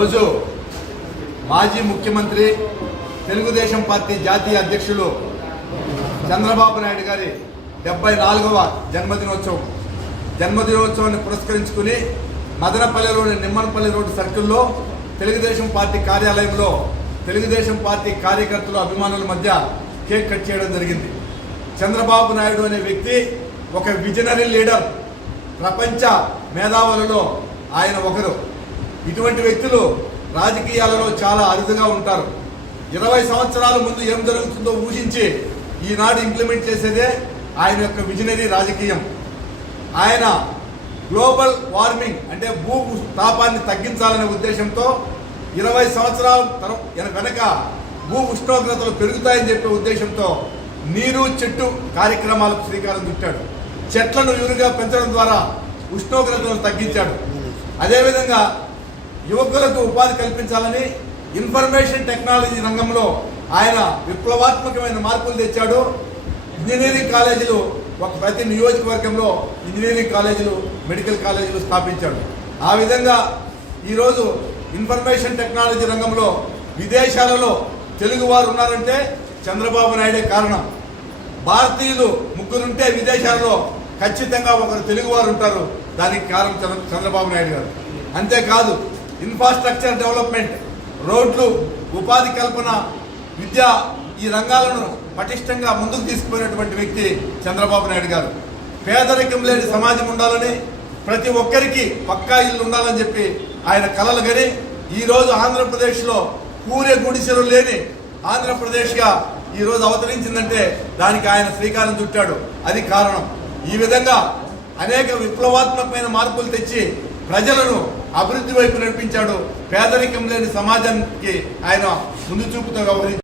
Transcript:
రోజు మాజీ ముఖ్యమంత్రి తెలుగుదేశం పార్టీ జాతీయ అధ్యక్షులు చంద్రబాబు నాయుడు గారి 74వ జన్మదినోత్సవాన్ని పురస్కరించుకుని మదనపల్లిలోని నిమ్మనపల్లి రోడ్డు సర్కిల్లో తెలుగుదేశం పార్టీ కార్యాలయంలో తెలుగుదేశం పార్టీ కార్యకర్తలు అభిమానుల మధ్య కేక్ కట్ చేయడం జరిగింది. చంద్రబాబు నాయుడు అనే వ్యక్తి ఒక విజనరీ లీడర్, ప్రపంచ మేధావులలో ఆయన ఒకరు. ఇటువంటి వ్యక్తులు రాజకీయాలలో చాలా అరుదుగా ఉంటారు. 20 సంవత్సరాల ముందు ఏం జరుగుతుందో ఊహించి ఈనాడు ఇంప్లిమెంట్ చేసేదే ఆయన యొక్క విజనరీ రాజకీయం. ఆయన గ్లోబల్ వార్మింగ్ అంటే భూ తాపాన్ని తగ్గించాలనే ఉద్దేశంతో 20 సంవత్సరాల వెనక భూ ఉష్ణోగ్రతలు పెరుగుతాయని చెప్పే ఉద్దేశంతో నీరు చెట్టు కార్యక్రమాలకు శ్రీకారం చుట్టాడు. చెట్లను యూరుగా పెంచడం ద్వారా ఉష్ణోగ్రతలను తగ్గించాడు. అదేవిధంగా యువకులకు ఉపాధి కల్పించాలని ఇన్ఫర్మేషన్ టెక్నాలజీ రంగంలో ఆయన విప్లవాత్మకమైన మార్పులు తెచ్చాడు. ఇంజనీరింగ్ కాలేజీలు ప్రతి నియోజకవర్గంలో ఇంజనీరింగ్ కాలేజీలు, మెడికల్ కాలేజీలు స్థాపించాడు. ఆ విధంగా ఈరోజు ఇన్ఫర్మేషన్ టెక్నాలజీ రంగంలో విదేశాలలో తెలుగువారు ఉన్నారంటే చంద్రబాబు నాయుడే కారణం. భారతీయులు 3 ఉంటే విదేశాలలో ఖచ్చితంగా ఒకరు తెలుగువారు ఉంటారు. దానికి కారణం చంద్రబాబు నాయుడు గారు. అంతేకాదు ఇన్ఫ్రాస్ట్రక్చర్ డెవలప్మెంట్, రోడ్లు, ఉపాధి కల్పన, విద్య, ఈ రంగాలను పటిష్టంగా ముందుకు తీసుకుపోయినటువంటి వ్యక్తి చంద్రబాబు నాయుడు గారు. పేదరికం లేని సమాజం ఉండాలని, ప్రతి ఒక్కరికి పక్కా ఇల్లు ఉండాలని చెప్పి ఆయన కలలు గని ఈరోజు ఆంధ్రప్రదేశ్లో కూరే గుడిసెలు లేని ఆంధ్రప్రదేశ్గా ఈరోజు అవతరించిందంటే దానికి ఆయన శ్రీకారం చుట్టాడు. అది కారణం. ఈ విధంగా అనేక విప్లవాత్మకమైన మార్పులు తెచ్చి ప్రజలను అభివృద్ధి వైపు నడిపించాడు. పేదరికం లేని సమాజానికి ఆయన ముందు చూపుతో వ్యవహరించాడు.